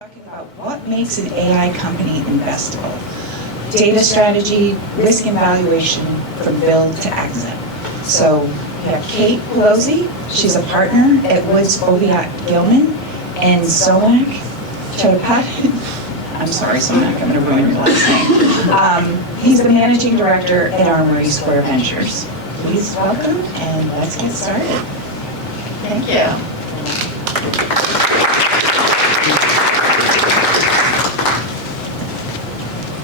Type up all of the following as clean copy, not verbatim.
Talking about what makes an AI company investable. Data strategy, risk and valuation from build to exit. So we have Kate Pelosi. She's a partner at Woods Oviatt Gilman and Zomac Chadapat. I'm sorry, so I'm not going to ruin your last name. He's the managing director at Armory Square Ventures. Please welcome and let's get started. Thank you.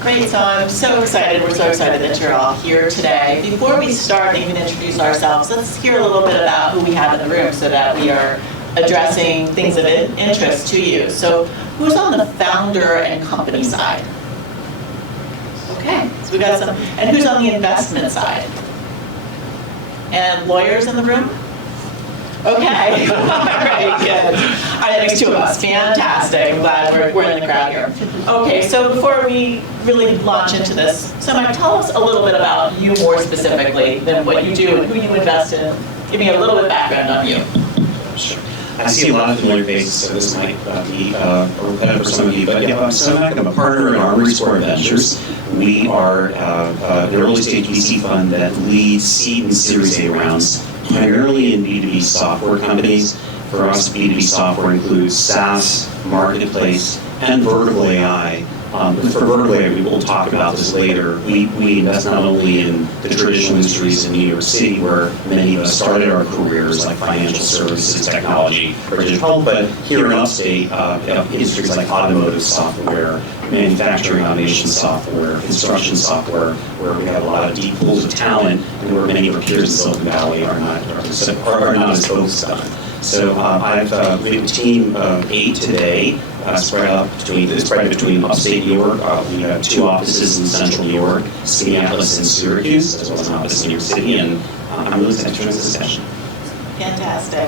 Great, so I'm so excited, we're so excited that you're all here today. Before we start and even introduce ourselves, let's hear a little bit about who we have in the room so that we are addressing things of interest to you. So who's on the founder and company side? Okay, so we got some, and who's on the investment side? And lawyers in the room? Okay, all right, good. All right, there's two of us, fantastic. I'm glad we're in the crowd here. Okay, so before we really launch into this, so Mike, tell us a little bit about you more specifically than what you do and who you invest in. Give me a little bit of background on you. Sure. I see a lot of familiar faces, so this might be repetitive for some of you, but yeah, I'm Zomac. I'm a partner in Armory Square Ventures. We are an early stage VC fund that leads seed and Series A rounds, primarily in B2B software companies. For us, B2B software includes SaaS, marketplace, and vertical AI. For vertical AI, we will talk about this later. We invest not only in the traditional industries in New York City, where many of us started our careers, like financial services, technology, or digital, but here in upstate, industries like automotive software, manufacturing automation software, construction software, where we have a lot of deep pools of talent, and where many of our peers in Silicon Valley are not as focused on. So we have a team of 8 today, spread between upstate New York. We have 2 offices in central New York, Minneapolis and Syracuse, as well as an office in New York City, and I'm really excited to join this session. Fantastic.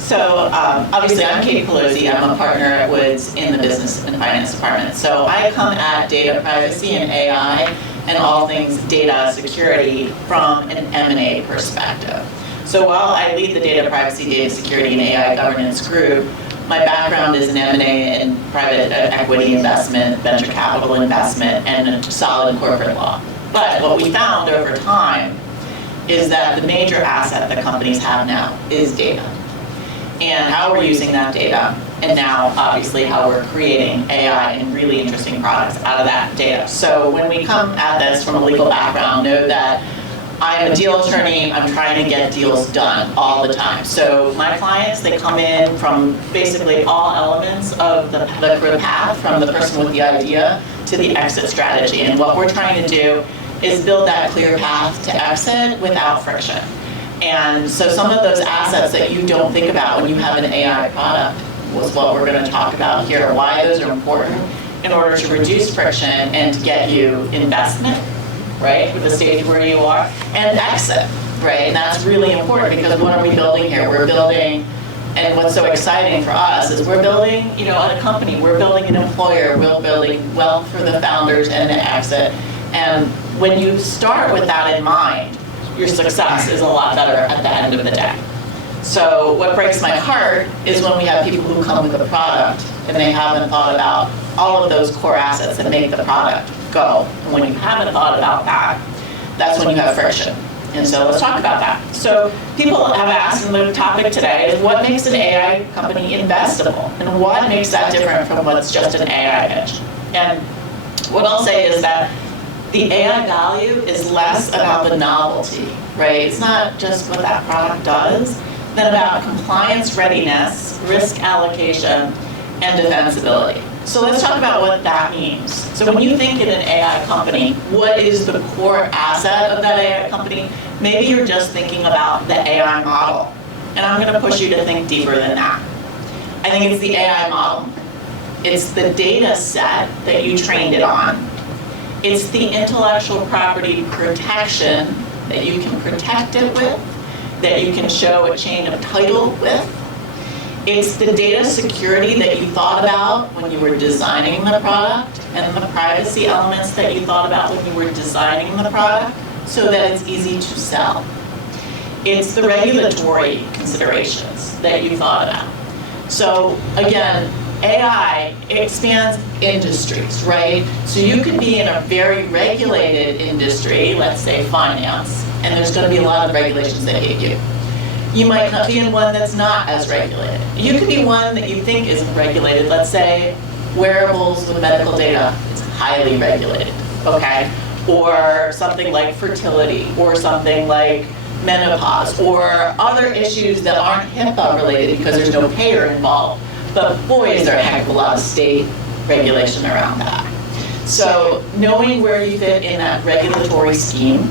So obviously I'm Kate Pelosi. I'm a partner at Woods in the business and finance department. So I come at data privacy and AI and all things data security from an M&A perspective. So while I lead the data privacy, data security, and AI governance group, my background is in M&A and private equity investment, venture capital investment, and solid corporate law. But what we found over time is that the major asset that companies have now is data. And how we're using that data, and now obviously how we're creating AI and really interesting products out of that data. So when we come at this from a legal background, know that I'm a deal attorney. I'm trying to get deals done all the time. So my clients, they come in from basically all elements of the career path, from the person with the idea to the exit strategy. And what we're trying to do is build that clear path to exit without friction. And so some of those assets that you don't think about when you have an AI product was what we're going to talk about here, why those are important in order to reduce friction and to get you investment, right, with the stage where you are, and exit, right? And that's really important because what are we building here? We're building, and what's so exciting for us is we're building, a company, we're building an employer, we're building wealth for the founders and the exit. And when you start with that in mind, your success is a lot better at the end of the day. So what breaks my heart is when we have people who come with a product and they haven't thought about all of those core assets that make the product go. And when you haven't thought about that, that's when you have friction. And so let's talk about that. So people have asked, and the topic today is what makes an AI company investable? And what makes that different from what's just an AI pitch? And what I'll say is that the AI value is less about the novelty, right? It's not just what that product does, than about compliance readiness, risk allocation, and defensibility. So let's talk about what that means. So when you think in an AI company, what is the core asset of that AI company? Maybe you're just thinking about the AI model. And I'm going to push you to think deeper than that. I think it's the AI model. It's the data set that you trained it on. It's the intellectual property protection that you can protect it with, that you can show a chain of title with. It's the data security that you thought about when you were designing the product and the privacy elements that you thought about when you were designing the product so that it's easy to sell. It's the regulatory considerations that you thought about. So again, AI expands industries, right? So you could be in a very regulated industry, let's say finance, and there's going to be a lot of regulations that hit you. You might not be in one that's not as regulated. You could be one that you think isn't regulated, let's say wearables with medical data, it's highly regulated, okay? Or something like fertility, or something like menopause, or other issues that aren't HIPAA related because there's no payer involved. But boy, is there a heck of a lot of state regulation around that. So knowing where you fit in that regulatory scheme,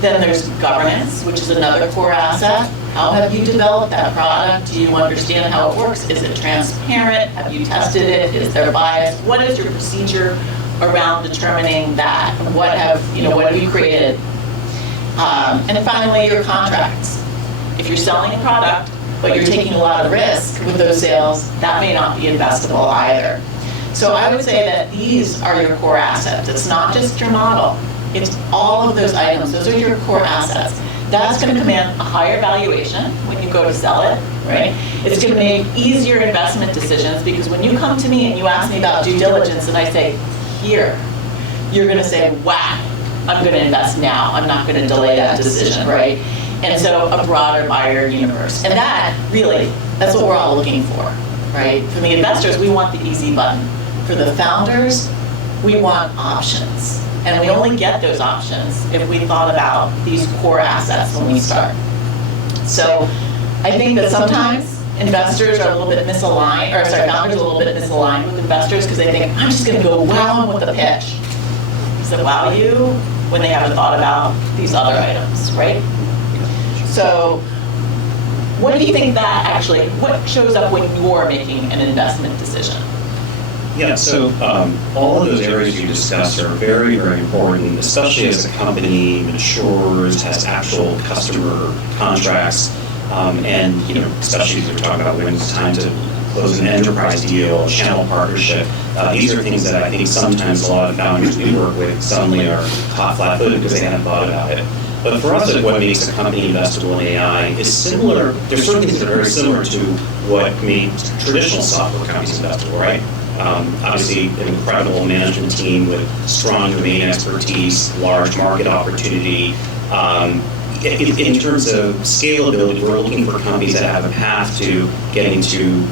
then there's governance, which is another core asset. How have you developed that product? Do you understand how it works? Is it transparent? Have you tested it? Is there bias? What is your procedure around determining that? What have you created? And finally, your contracts. If you're selling a product, but you're taking a lot of risk with those sales, that may not be investable either. So I would say that these are your core assets. It's not just your model. It's all of those items. Those are your core assets. That's going to command a higher valuation when you go to sell it, right? It's going to make easier investment decisions because when you come to me and you ask me about due diligence and I say, here, you're going to say, wow, I'm going to invest now. I'm not going to delay that decision, right? And so a broader buyer universe. And that, really, that's what we're all looking for, right? For the investors, we want the easy button. For the founders, we want options. And we only get those options if we thought about these core assets when we start. So I think that sometimes investors are a little bit misaligned, founders are a little bit misaligned with investors because they think, I'm just going to go wow them with a pitch. Does it wow you when they haven't thought about these other items, right? So what do you think what shows up when you're making an investment decision? Yeah, so all of those areas you discussed are very, very important, especially as a company matures, has actual customer contracts, and especially as we're talking about when it's time to close an enterprise deal, a channel partnership. These are things that I think sometimes a lot of founders we work with suddenly are caught flat-footed because they haven't thought about it. But for us, what makes a company investable in AI is similar. There's certain things that are very similar to what made traditional software companies investable, right? Obviously, an incredible management team with strong domain expertise, large market opportunity. In terms of scalability, we're looking for companies that have a path to getting to,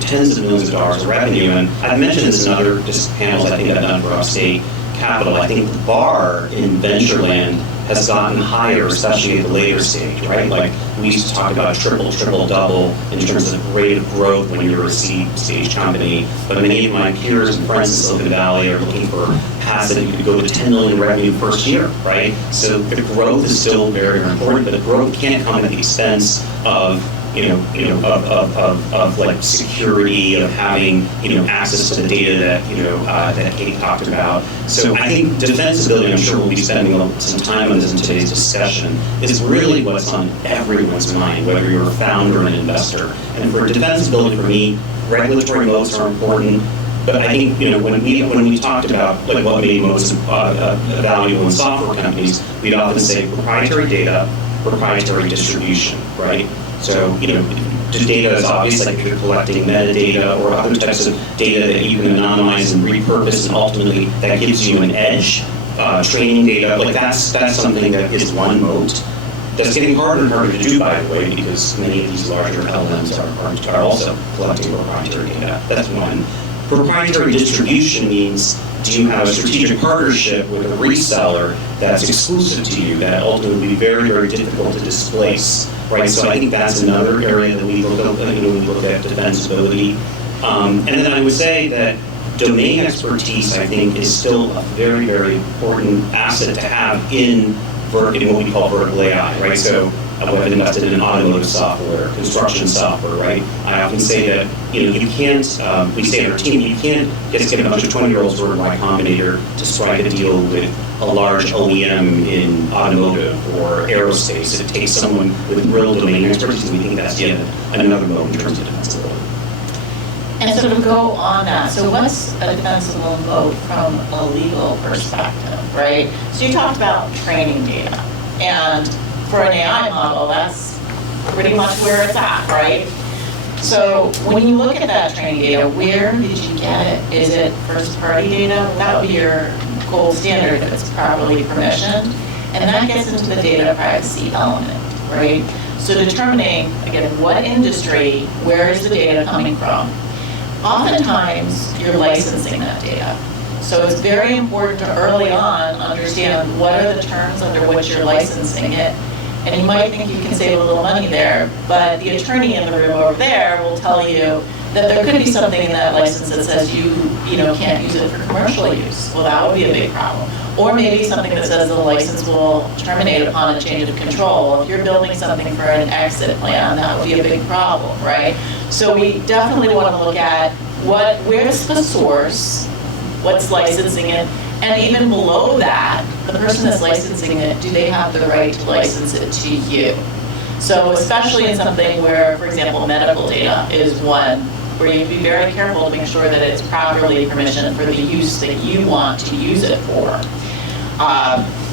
tens of millions of dollars of revenue. And I've mentioned this in other panels I think I've done for Upstate Capital. I think the bar in venture land has gotten higher, especially at the later stage, right? Like we used to talk about triple, double in terms of rate of growth when you're a seed stage company. But many of my peers and friends in Silicon Valley are looking for paths that you could go to 10 million in revenue first year, right? So the growth is still very, very important, but the growth can't come at the expense of of like security, of having access to the data that Kate talked about. So I think defensibility, I'm sure we'll be spending some time on this in today's discussion, is really what's on everyone's mind, whether you're a founder or an investor. And for defensibility, for me, regulatory moats are important. But I think when we talked about like what made most valuable in software companies, we'd often say proprietary data, proprietary distribution, right? So, the data is obvious, like if you're collecting metadata or other types of data that you can anonymize and repurpose, and ultimately that gives you an edge. Training data, like that's something that is one moat. That's getting harder and harder to do, by the way, because many of these larger LLMs are also collecting proprietary data. That's one. Proprietary distribution means, do you have a strategic partnership with a reseller that's exclusive to you that ultimately will be very, very difficult to displace, right? So I think that's another area that we look at when we look at defensibility. And then I would say that domain expertise, I think, is still a very, very important asset to have in what we call vertical AI, right? So I've invested in automotive software, construction software, right? I often say that, you can't, we say in our team, you can't just get a bunch of 20-year-olds for Y Combinator to strike a deal with a large OEM in automotive or aerospace. It takes someone with real domain expertise, and we think that's yet another mode in terms of defensibility. And so to go on that, so what's a defensible moat from a legal perspective, right? So you talked about training data, and for an AI model, that's pretty much where it's at, right? So when you look at that training data, where did you get it? Is it first-party data? That would be your gold standard if it's properly permissioned. And that gets into the data privacy element, right? So determining, again, what industry, where is the data coming from? Oftentimes, you're licensing that data. So it's very important to early on understand what are the terms under which you're licensing it. And you might think you can save a little money there, but the attorney in the room over there will tell you that there could be something in that license that says you can't use it for commercial use. Well, that would be a big problem. Or maybe something that says the license will terminate upon a change of control. If you're building something for an exit plan, that would be a big problem, right? So we definitely want to look at where's the source, what's licensing it, and even below that, the person that's licensing it, do they have the right to license it to you? So especially in something where, for example, medical data is one, where you be very careful to make sure that it's properly permissioned for the use that you want to use it for.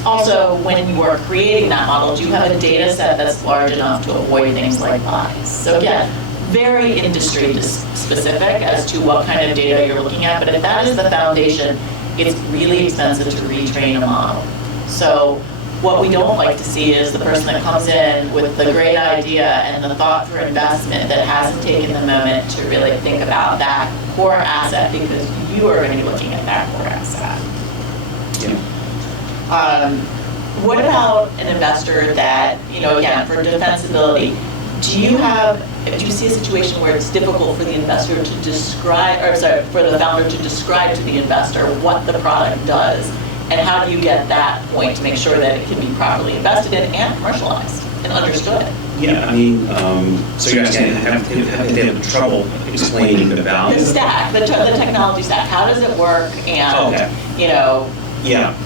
Also, when you are creating that model, do you have a data set that's large enough to avoid things like bias? So again, very industry specific as to what kind of data you're looking at, but if that is the foundation, it's really expensive to retrain a model. So what we don't like to see is the person that comes in with the great idea and the thought for investment that hasn't taken the moment to really think about that core asset, because you are going to be looking at that core asset. Yeah. What about an investor that, again, for defensibility, do you see a situation where it's difficult for the investor to describe, for the founder to describe to the investor what the product does? And how do you get that point to make sure that it can be properly invested in and commercialized and understood? Yeah, I mean, so you're asking, have they have trouble explaining the value? The stack, the technology stack, how does it work? And, Yeah.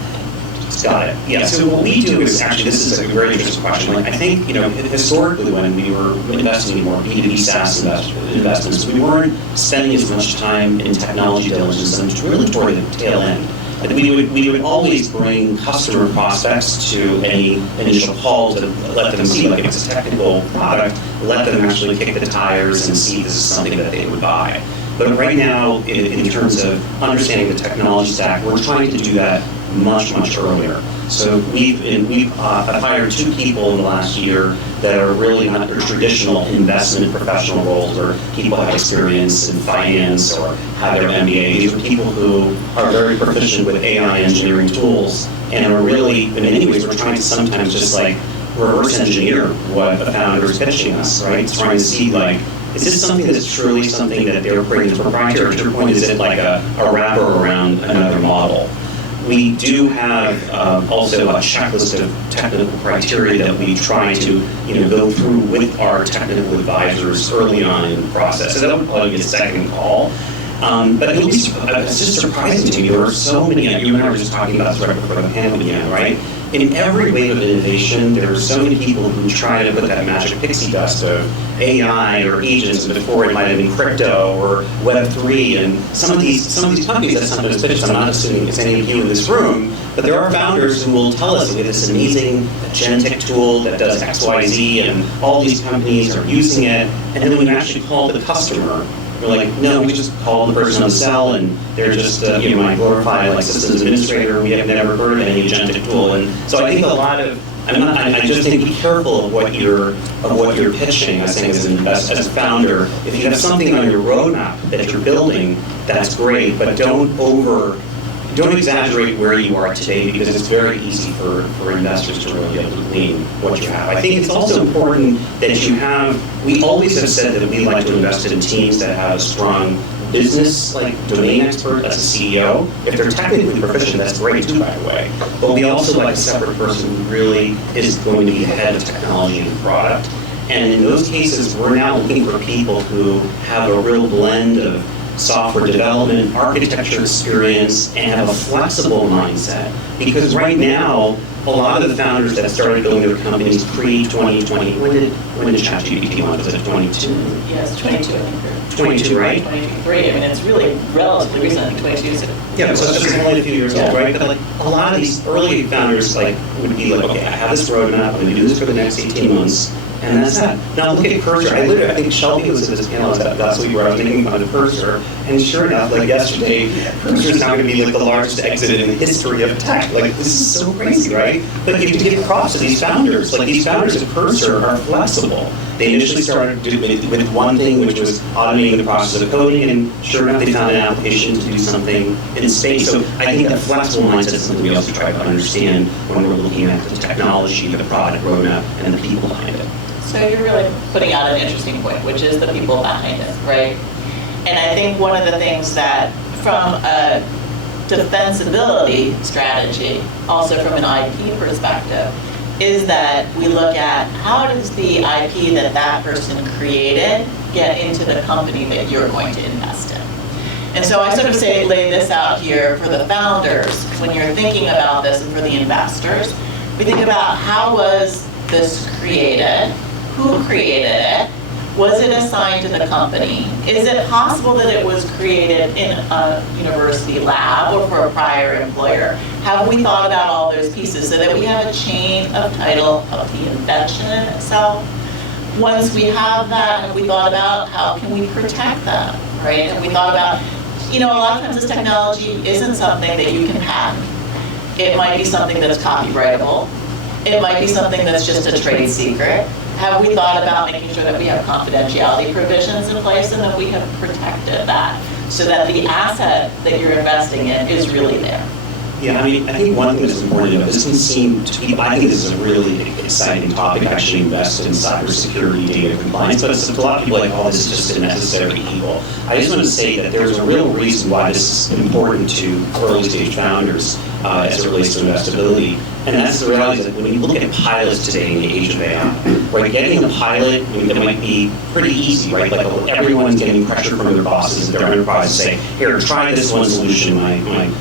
Got it. Yeah. So what we do is actually, this is a very interesting question. Like, I think, historically when we were investing in more B2B SaaS investments, we weren't spending as much time in technology diligence and really toward the tail end. And we would always bring customer prospects to any initial call to let them see, like, if it's a technical product, let them actually kick the tires and see if this is something that they would buy. But right now, in terms of understanding the technology stack, we're trying to do that much earlier. So we've hired 2 people in the last year that are really not your traditional investment professional roles, where people have experience in finance or have their MBA. These are people who are very proficient with AI engineering tools, and are really, in many ways, we're trying to sometimes just like reverse engineer what a founder is pitching us, right? Trying to see, like, is this something that's truly something that they're bringing as proprietary? To your point, is it like a wrapper around another model? We do have also a checklist of technical criteria that we try to go through with our technical advisors early on in the process. So that would probably be a second call. But it's just surprising to me. There are so many, you and I were just talking about this right before the panel began, right? In every wave of innovation, there are so many people who try to put that magic pixie dust of AI or agents, and before it might have been crypto or Web3, and some of these companies that sometimes pitch, I'm not assuming it's any of you in this room, but there are founders who will tell us we have this amazing agentic tool that does X, Y, Z, and all these companies are using it, and then when you actually call the customer, we're like, no, we just call the person on the cell, and they're just, my glorified like systems administrator. We have never heard of any agentic tool, and so I think a lot of, I just think be careful of what you're pitching. I think as a founder, if you have something on your roadmap that you're building, that's great, but don't exaggerate where you are today, because it's very easy for investors to really be able to glean what you have. I think it's also important that we always have said that we like to invest in teams that have a strong business, like domain expert as a CEO. If they're technically proficient, that's great too, by the way. But we also like a separate person who really is going to be the head of technology and product. And in those cases, we're now looking for people who have a real blend of software development, architecture experience, and have a flexible mindset. Because right now, a lot of the founders that started building their companies pre-2020, when did ChatGPT launch? Was it 22? Yes, 22, I think. 22, right? 23. I mean, it's really relatively recent. I think 22 is. Yeah, so it's just only a few years old, right? But like a lot of these early founders would be like, okay, I have this roadmap, I'm going to do this for the next 18 months. And that's that. Now look at Cursor. I think Shelby was at this panel last week where I was making fun of Cursor, and sure enough, like yesterday, Cursor is now going to be like the largest exit in the history of tech. Like this is so crazy, right? But you have to give props to these founders. Like these founders of Cursor are flexible. They initially started with one thing, which was automating the process of coding, and sure enough, they found an application to do something in space. So I think that flexible mindset is something we also try to understand when we're looking at the technology, the product roadmap, and the people behind it. So you're really putting out an interesting point, which is the people behind it, right? And I think one of the things that, from a defensibility strategy, also from an IP perspective, is that we look at how does the IP that that person created get into the company that you're going to invest in. And so I sort of lay this out here for the founders when you're thinking about this, and for the investors. We think about how was this created, who created it, was it assigned to the company, is it possible that it was created in a university lab or for a prior employer? Have we thought about all those pieces so that we have a chain of title of the invention in itself? Once we have that, have we thought about how can we protect them, right? And we thought about, a lot of times this technology isn't something that you can patent. It might be something that's copyrightable. It might be something that's just a trade secret. Have we thought about making sure that we have confidentiality provisions in place and that we have protected that so that the asset that you're investing in is really there? Yeah, I think one thing that's important to know, this can seem to be, I think this is a really exciting topic, actually invest in cybersecurity, data compliance, but it's a lot of people like, oh, this is just a necessary evil. I just want to say that there's a real reason why this is important to early stage founders as it relates to investability. And that's the reality that when you look at pilots today in the age of AI, right, getting a pilot, it might be pretty easy, right? Like everyone's getting pressure from their bosses at their enterprise to say, here, try this one solution, my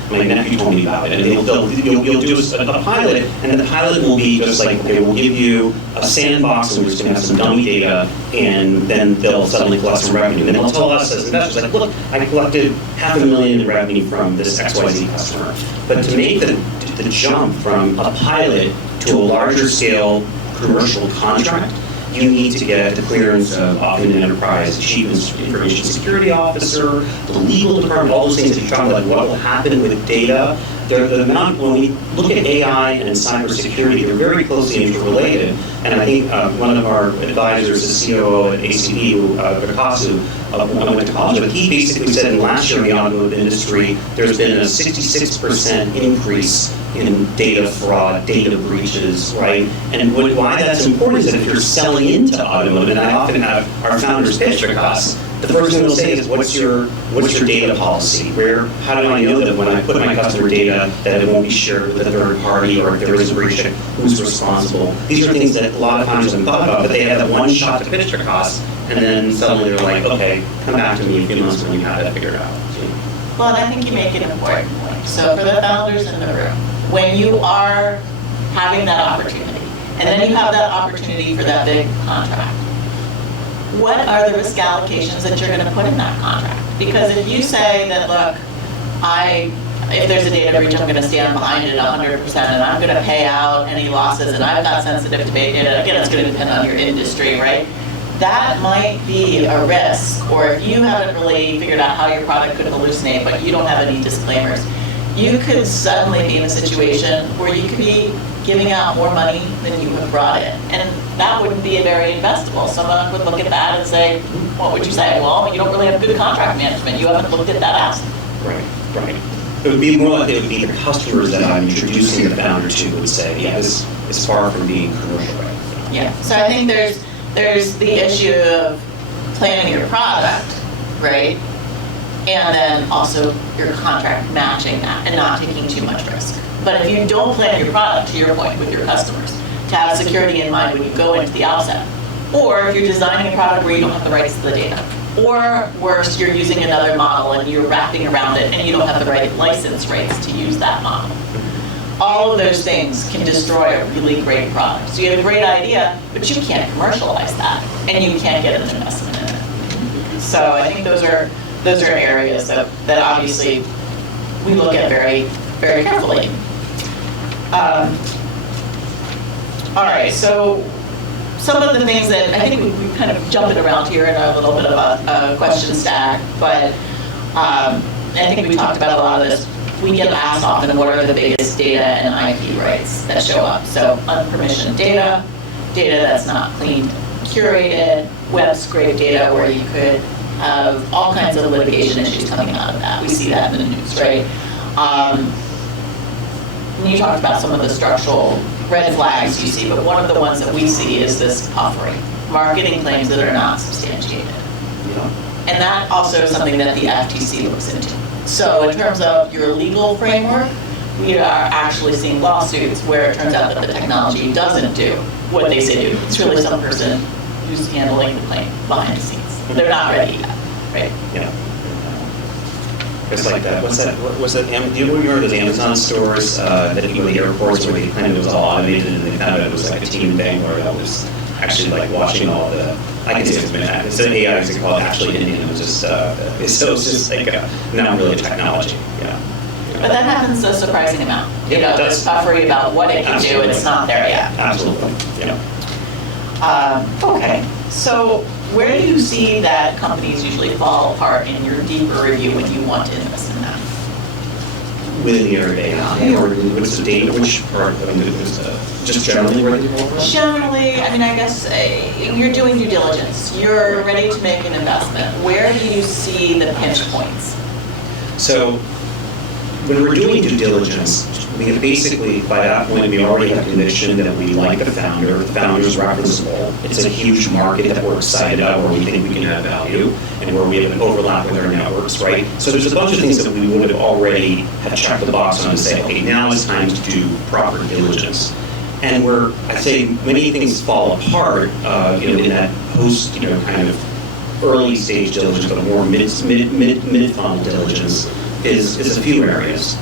nephew told me about it. And you'll do a pilot, and the pilot will be just like, they will give you a sandbox and we're just going to have some dummy data, and then they'll suddenly collect some revenue. And they'll tell us as investors, like, look, I collected $500,000 in revenue from this XYZ customer. But to make the jump from a pilot to a larger scale commercial contract, you need to get the clearance of often an enterprise chief information security officer, the legal department, all those things that you talk about, like what will happen with data. The amount, when we look at AI and cybersecurity, they're very closely interrelated. And I think one of our advisors, the COO at ACP, Vikasu, I went to college with, he basically said in last year in the automotive industry, there's been a 66% increase in data fraud, data breaches, right? And why that's important is that if you're selling into automotive, and I often have our founders pitch for us, the first thing they'll say is, what's your data policy? How do I know that when I put my customer data that it won't be shared with a third party, or if there is a breach, who's responsible? These are things that a lot of times haven't thought about, but they have that one shot to pitch their costs, and then suddenly they're like, okay, come back to me in a few months when you have that figured out. Well, and I think you make an important point. So for the founders in the room, when you are having that opportunity, and then you have that opportunity for that big contract, what are the risk allocations that you're going to put in that contract? Because if you say that, look, if there's a data breach, I'm going to stand behind it 100%, and I'm going to pay out any losses, and I've got sensitive data, again, it's going to depend on your industry, right? That might be a risk, or if you haven't really figured out how your product could hallucinate, but you don't have any disclaimers, you could suddenly be in a situation where you could be giving out more money than you have brought in. And that wouldn't be very investable. Someone would look at that and say, what would you say? Well, you don't really have good contract management. You haven't looked at that asset. Right. It would be more like it would be the customers that I'm introducing the founder to would say, yeah, this is far from being commercial, right? Yeah, so I think there's the issue of planning your product, right? And then also your contract matching that and not taking too much risk. But if you don't plan your product, to your point, with your customers, to have security in mind when you go into the outset, or if you're designing a product where you don't have the rights to the data, or worse, you're using another model and you're wrapping around it and you don't have the right license rates to use that model. All of those things can destroy a really great product. So you have a great idea, but you can't commercialize that, and you can't get an investment in it. So I think those are areas that obviously we look at very, very carefully. All right, so some of the things that I think we kind of jumping around here in a little bit of a question stack, but I think we talked about a lot of this. We get asked often, what are the biggest data and IP rights that show up? So unpermissioned data, data that's not cleaned, curated, web scrape data where you could have all kinds of litigation issues coming out of that. We see that in the news, right? You talked about some of the structural red flags you see, but one of the ones that we see is this puffery, marketing claims that are not substantiated. And that also is something that the FTC looks into. So in terms of your legal framework, we are actually seeing lawsuits where it turns out that the technology doesn't do what they say do. It's really some person who's handling the claim behind the scenes. They're not ready yet, right? Yeah. It's like that. What's that? What was that? Do you remember those Amazon stores that you go to the airports where they claimed it was all automated and they found out it was like a team in Bangalore that was actually like watching all the. I can say it's an AI. It's called actually Indian. It was just it's just like not really a technology. Yeah. But that happens a surprising amount. Yeah, You know, there's puffery about what it can do, and it's not there yet. Absolutely. Yeah. Okay, so where do you see that companies usually fall apart in your deeper review when you want to invest in that? Within the area of AI, or what's the data? Which part of it is just generally where they fall from? Generally, I mean, I guess you're doing due diligence. You're ready to make an investment. Where do you see the pinch points? So when we're doing due diligence, we basically, by that point, we already have conviction that we like the founder. The founder's referenceable. It's a huge market that we're excited about, where we think we can add value, and where we have an overlap with our networks, right? So there's a bunch of things that we would have already have checked the box on to say, okay, now it's time to do proper diligence. And I'd say many things fall apart, in that post, kind of early stage diligence, but more mid funnel diligence is a few areas.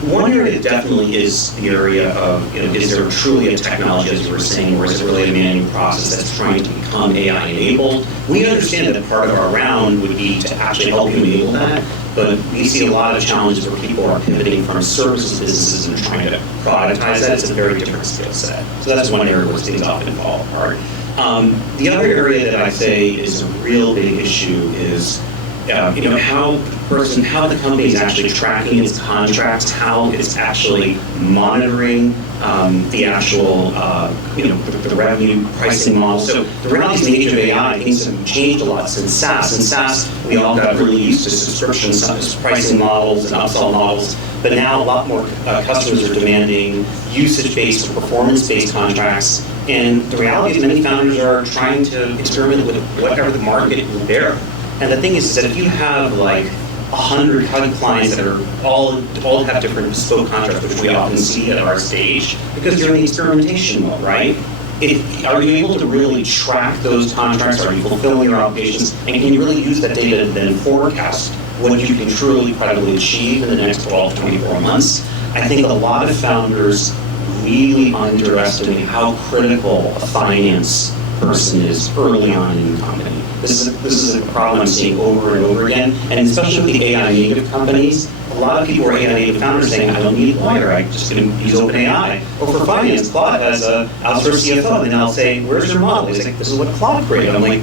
One area definitely is the area of, is there truly a technology, as you were saying, or is it really a manual process that's trying to become AI enabled? We understand that part of our round would be to actually help you enable that, but we see a lot of challenges where people are pivoting from services businesses and trying to productize that. It's a very different skill set. So that's one area where things often fall apart. The other area that I say is a real big issue is how the company is actually tracking its contracts, how it's actually monitoring the actual, the revenue pricing model. So the reality is, in the age of AI, things have changed a lot since SaaS. In SaaS, we all got really used to subscriptions, pricing models, and upsell models. But now a lot more customers are demanding usage-based or performance-based contracts. And the reality is, many founders are trying to experiment with whatever the market will bear. And the thing is that if you have like 100 clients that are all have different bespoke contracts, which we often see at our stage, because you're in the experimentation mode, right? Are you able to really track those contracts? Are you fulfilling your obligations? And can you really use that data to then forecast what you can truly credibly achieve in the next 12 to 24 months? I think a lot of founders really underestimate how critical a finance person is early on in the company. This is a problem I'm seeing over and over again, and especially with the AI native companies. A lot of people are AI native founders saying, I don't need a lawyer, I just can use OpenAI. Or for finance, Claude has an outsourced CFO, and I'll say, where's your model? He's like, this is what Claude created. I'm like,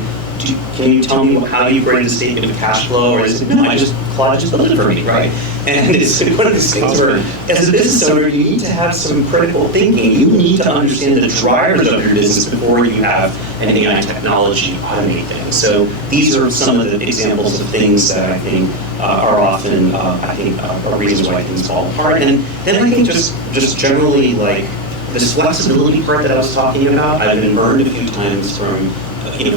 can you tell me how you created a statement of cash flow? Or is it, no, Claude just built it for me, right? And it's one of those things where, as a business owner, you need to have some critical thinking. You need to understand the drivers of your business before you have an AI technology automate things. So these are some of the examples of things that I think are often, are reasons why things fall apart. And then I think just generally, like, this flexibility part that I was talking about, I've been burned a few times from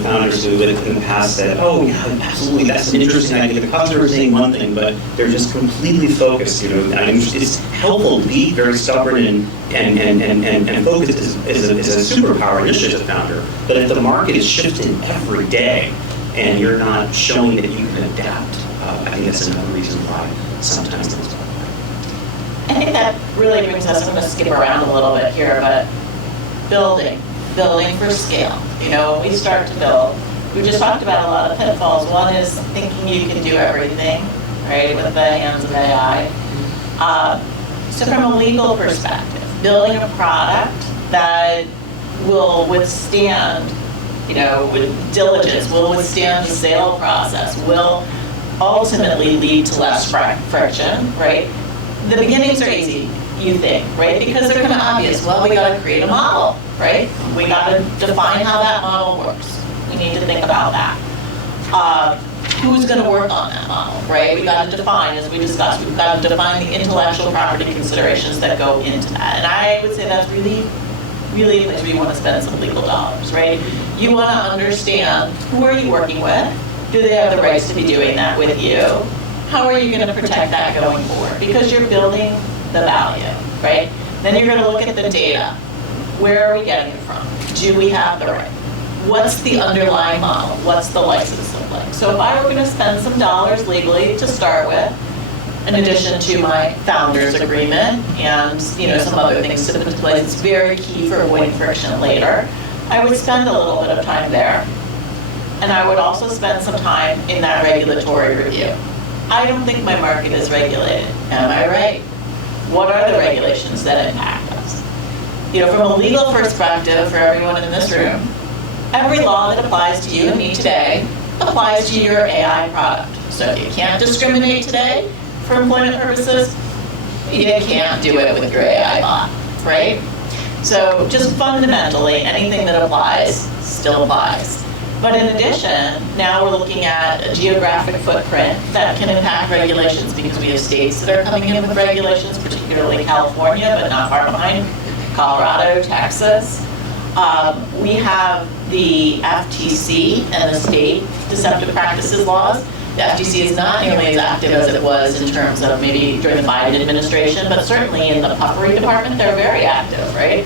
founders who in the past said, oh yeah, absolutely, that's an interesting idea. The customer is saying one thing, but they're just completely focused. It's helpful to be very stubborn and focused is a superpower initially as a founder. But if the market is shifting every day and you're not showing that you can adapt, I think that's another reason why sometimes things don't work. I think that really brings us, I'm going to skip around a little bit here, but building for scale. When we start to build, we just talked about a lot of pitfalls. One is thinking you can do everything, right, with the hands of AI. So from a legal perspective, building a product that will withstand, with diligence, will withstand the sale process, will ultimately lead to less friction, right? The beginnings are easy, you think, right? Because they're kind of obvious. Well, we got to create a model, right? We got to define how that model works. We need to think about that. Who's going to work on that model, right? We got to define, as we discussed, we've got to define the intellectual property considerations that go into that. And I would say that's really a place where you want to spend some legal dollars, right? You want to understand, who are you working with? Do they have the rights to be doing that with you? How are you going to protect that going forward? Because you're building the value, right? Then you're going to look at the data. Where are we getting it from? Do we have the right? What's the underlying model? What's the license look like? So if I were going to spend some dollars legally to start with, in addition to my founder's agreement and some other things to put into place, it's very key for avoiding friction later. I would spend a little bit of time there. And I would also spend some time in that regulatory review. I don't think my market is regulated. Am I right? What are the regulations that impact us? From a legal perspective, for everyone in this room, every law that applies to you and me today applies to your AI product. So if you can't discriminate today for employment purposes, you can't do it with your AI bot, right? So just fundamentally, anything that applies still applies. But in addition, now we're looking at a geographic footprint that can impact regulations, because we have states that are coming in with regulations, particularly California, but not far behind, Colorado, Texas. We have the FTC and the state deceptive practices laws. The FTC is not nearly as active as it was in terms of maybe during the Biden administration, but certainly in the puffery department, they're very active, right?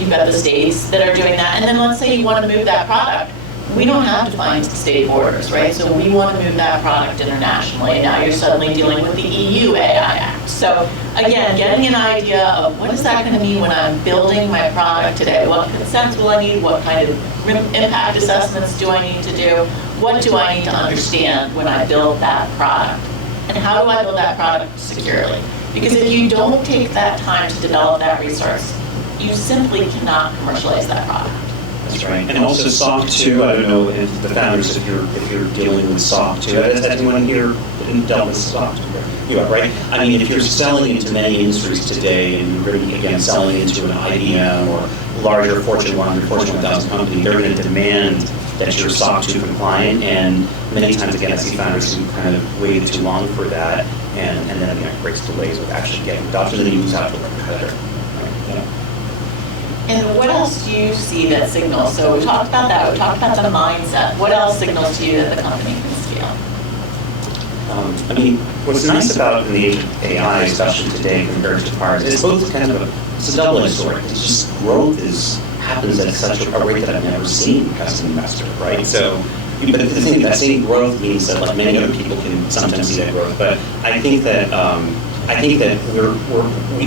You've got the states that are doing that. And then let's say you want to move that product. We don't have to find state borders, right? So we want to move that product internationally. Now you're suddenly dealing with the EU AI Act. So again, getting an idea of what is that going to mean when I'm building my product today? What consents will I need? What kind of impact assessments do I need to do? What do I need to understand when I build that product? And how do I build that product securely? Because if you don't take that time to develop that resource, you simply cannot commercialize that product. That's right. And also SOC 2, I don't know if the founders, if you're dealing with SOC 2, has anyone here dealt with SOC 2? You are, right? I mean, if you're selling into many industries today, and you're going to be, again, selling into an IBM or larger Fortune 100, Fortune 1000 company, they're going to demand that you're SOC 2 compliant, and many times, again, I see founders who kind of waited too long for that, and then again, it creates delays with actually getting adoption, and then you lose out to a competitor. And what else do you see that signals? So we talked about that, we talked about the mindset. What else signals to you that the company can scale? I mean, what's nice about in the age of AI, especially today compared to prior, is both kind of it's a double-edged sword. It's just growth happens at such a rate that I've never seen as an investor, right? So, but the thing that same growth means that like many other people can sometimes see that growth. But I think that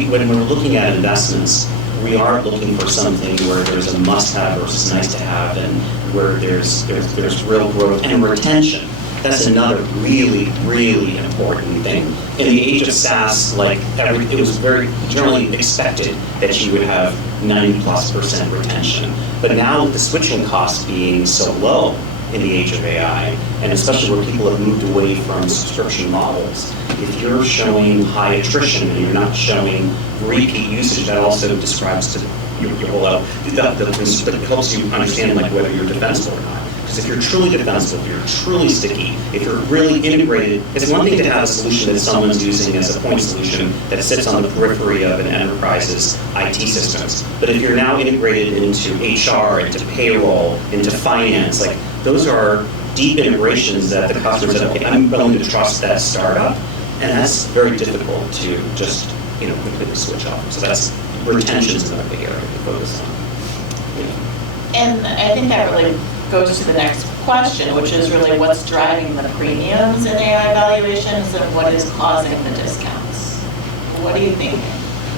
when we're looking at investments, we are looking for something where there's a must-have versus nice-to-have, and where there's real growth and retention. That's another really, really important thing. In the age of SaaS, it was very generally expected that you would have 90+% retention. But now with the switching costs being so low in the age of AI, and especially where people have moved away from subscription models, if you're showing high attrition and you're not showing repeat usage, that also describes to your whole out, that helps you understand whether you're defensible or not. Because if you're truly defensible, if you're truly sticky, if you're really integrated, it's one thing to have a solution that someone's using as a point solution that sits on the periphery of an enterprise's IT systems. But if you're now integrated into HR, into payroll, into finance, those are deep integrations that the customer said, okay, I'm willing to trust that startup, and that's very difficult to just completely switch off. So that's retention is another big area to focus on. And I think that really goes to the next question, which is really what's driving the premiums in AI valuations and what is causing the discounts. What do you think?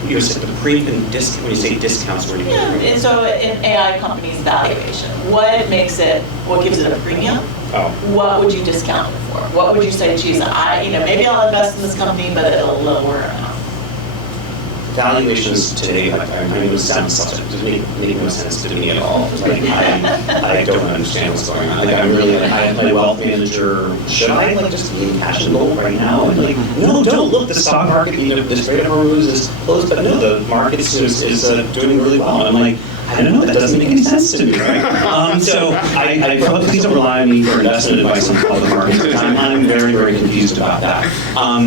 You're saying the premium discount, when you say discounts, what do you mean? Yeah, and so in AI companies' valuation, what gives it a premium? Oh. What would you discount it for? What would you say, geez, maybe I'll invest in this company, but at a lower amount? valuations today, like, I mean, it sounds subject, just make no sense to me at all. Like, I don't understand what's going on. Like, I'm really, like, I play wealth manager. Should I, like, just be in cash and gold right now? And, like, no, don't look, the stock market, you know, this rate of rose is closed, but no, the market is doing really well. And I'm like, I don't know, that doesn't make any sense to me, right? So I please don't rely on me for investment advice on public markets. I'm very, very confused about that.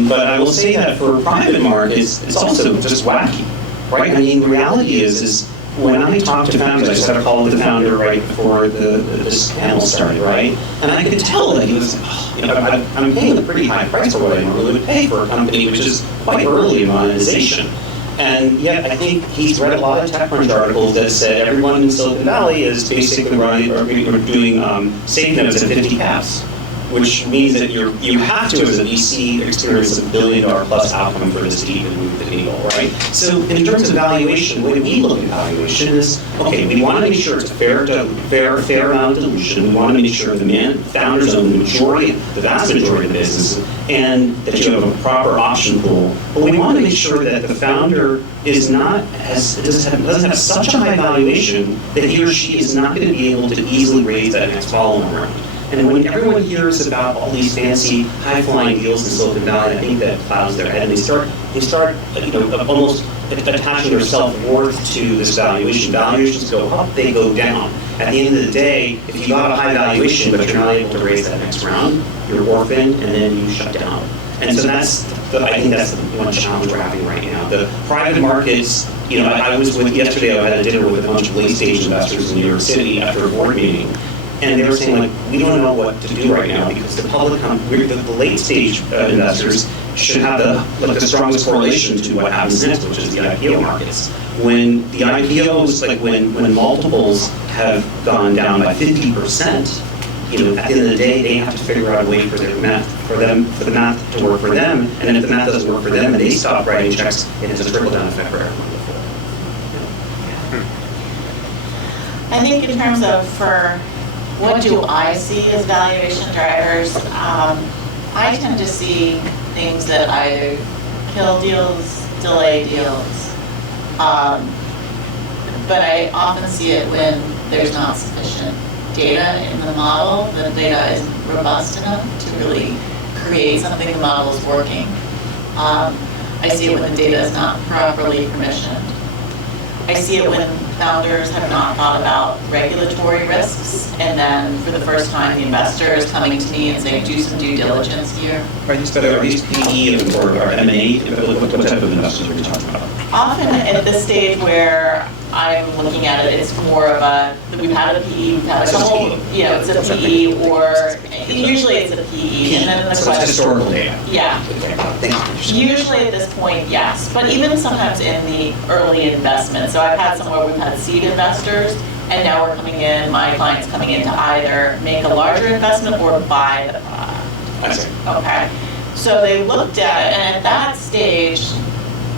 But I will say that for private markets, it's also just wacky, right? I mean, the reality is when I talk to founders, I just had a call with the founder right before this panel started, right? And I could tell that he was, I'm paying a pretty high price for what I normally would pay for a company, which is quite early in monetization. And yet, I think he's read a lot of TechCrunch articles that said everyone in Silicon Valley is basically running or doing safe notes at 50 caps, which means that you have to, as a VC, experience $1 billion plus outcome for this to even move the needle, right? So, in terms of valuation, the way we look at valuation is, okay, we want to make sure it's a fair amount of dilution. We want to make sure the founders own the vast majority of the business, and that you have a proper option pool. But we want to make sure that the founder doesn't have such a high valuation that he or she is not going to be able to easily raise that next follow-on round. And when everyone hears about all these fancy, high-flying deals in Silicon Valley, I think that clouds their head, and they start, almost attaching their self-worth to this valuation. Valuations go up, they go down. At the end of the day, if you got a high valuation, but you're not able to raise that next round, you're orphaned, and then you shut down. And so I think that's the one challenge we're having right now. The private markets, yesterday I had a dinner with a bunch of late-stage investors in New York City after a board meeting. And they were saying, like, we don't know what to do right now because the late stage investors should have the strongest correlation to what happens next, which is the IPO markets. When the IPOs, like when multiples have gone down by 50%, at the end of the day, they have to figure out a way for the math to work for them. And if the math doesn't work for them and they stop writing checks, it has a trickle down effect for everyone. I think in terms of what do I see as valuation drivers? I tend to see things that either kill deals, delay deals, but I often see it when there's not sufficient data in the model. The data isn't robust enough to really create something the model is working. I see it when the data is not properly permissioned. I see it when founders have not thought about regulatory risks, and then for the first time, the investor is coming to me and saying, do some due diligence here. Are these PE or M&A? What type of investors are you talking about? Often at this stage where I'm looking at it, it's more of we've had a PE, we've had a couple, it's a PE, or usually it's a PE, and then the so question. It's historical data. Yeah. Usually at this point, yes, but even sometimes in the early investment. So I've had somewhere we've had seed investors, and now we're coming in, my client's coming in to either make a larger investment or buy the product. I see. Okay. So they looked at it, and at that stage,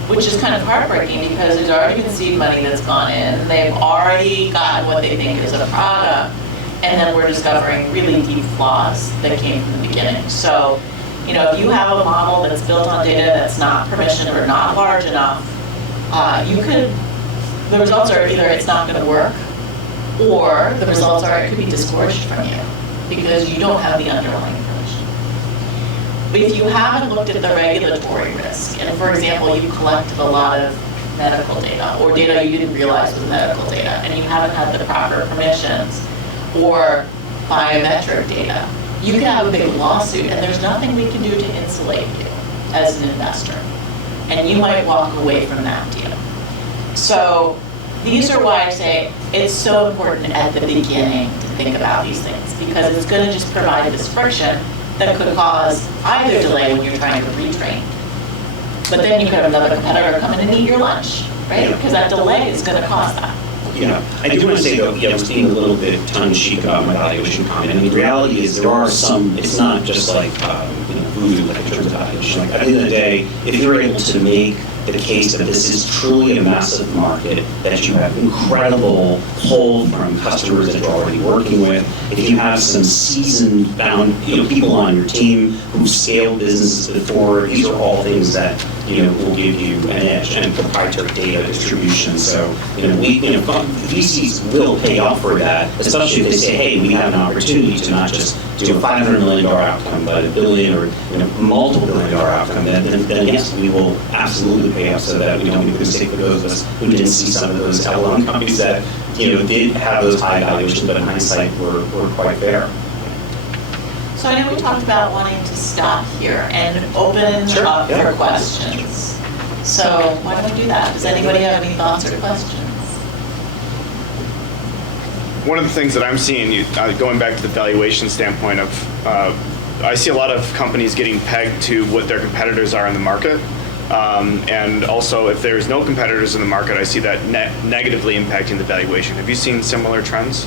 which is kind of heartbreaking because there's already been seed money that's gone in, they've already gotten what they think is a product, and then we're discovering really deep flaws that came from the beginning. So, if you have a model that's built on data that's not permissioned or not large enough, the results are either it's not going to work, or the results are it could be disgorged from you because you don't have the underlying information. But if you haven't looked at the regulatory risk, and for example, you collected a lot of medical data or data you didn't realize was medical data, and you haven't had the proper permissions or biometric data, you can have a big lawsuit, and there's nothing we can do to insulate you as an investor. And you might walk away from that deal. So these are why I say it's so important at the beginning to think about these things, because it's going to just provide this friction that could cause either delay when you're trying to retrain, but then you could have another competitor come in and eat your lunch, right? Because that delay is going to cause that. Yeah, I do want to say though, I was being a little bit tongue-in-cheek about my valuation comment. I mean, the reality is there are some, it's not just like, voodoo, like in terms of valuation. Like at the end of the day, if you're able to make the case that this is truly a massive market, that you have incredible pull from customers that you're already working with. If you have some seasoned bound, people on your team who've scaled businesses before, these are all things that will give you an edge, and proprietary data distribution. So VCs will pay off for that, especially if they say, hey, we have an opportunity to not just do a $500 million outcome, but $1 billion or multiple $1 billion outcome. Then yes, we will absolutely pay off, so that we don't make the mistake for those of us who didn't see some of those LLM companies that did have those high valuations, but in hindsight were quite fair. So I know we talked about wanting to stop here and open up for questions. So why don't we do that? Does anybody have any thoughts or questions? One of the things that I'm seeing, going back to the valuation standpoint of, I see a lot of companies getting pegged to what their competitors are in the market. And also, if there's no competitors in the market, I see that negatively impacting the valuation. Have you seen similar trends?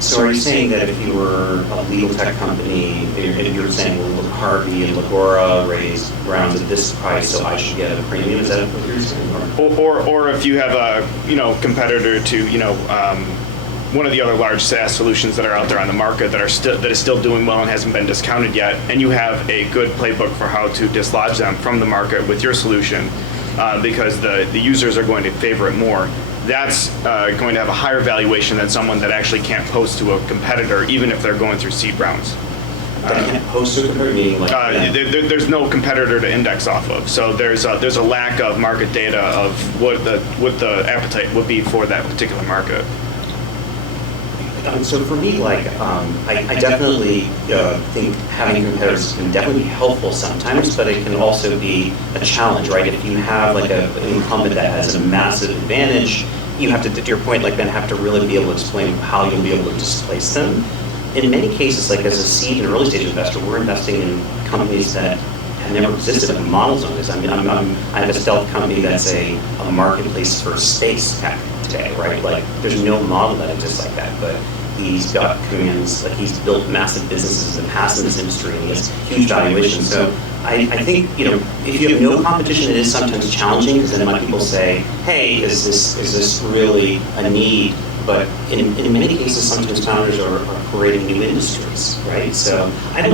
So are you saying that if you were a legal tech company, if you were saying, well, Harvey and Legora raised rounds at this price, so I should get a premium? Is that what you're saying? Or if you have a competitor to one of the other large SaaS solutions that are out there on the market that is still doing well and hasn't been discounted yet, and you have a good playbook for how to dislodge them from the market with your solution, because the users are going to favor it more. That's going to have a higher valuation than someone that actually can't post to a competitor, even if they're going through seed rounds. They can't post to a competitor, meaning like there's no competitor to index off of. So there's a lack of market data of what the appetite would be for that particular market. So for me, I definitely think having competitors can definitely be helpful sometimes, but it can also be a challenge, right? If you have an incumbent that has a massive advantage, you have to your point, Ben, have to really be able to explain how you'll be able to displace them. In many cases, as a seed and early stage investor, we're investing in companies that have never existed, like models on this. I have a stealth company that's a marketplace for space tech today, right? There's no model that exists like that, but he's got commands, he's built massive businesses in the past in this industry, and he has huge valuations. So I think, if you have no competition, it is sometimes challenging, because then people say, hey, is this really a need? But in many cases, sometimes founders are creating new industries, right? So I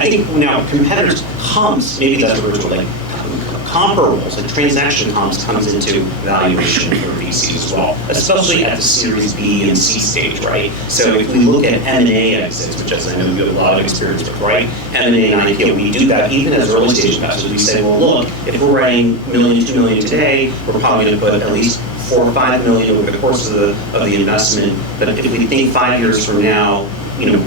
think now competitors, comps, maybe that's the original, comparables, transaction comps comes into valuation for VCs as well, especially at the Series B and C stage, right? So if we look at M&A exits, which as I know you have a lot of experience with, right? M&A and IPO, we do that even as early stage investors. We say, well, look, if we're writing $1 million, $2 million today, we're probably going to put at least $4 or $5 million over the course of the investment. But if we think 5 years from now,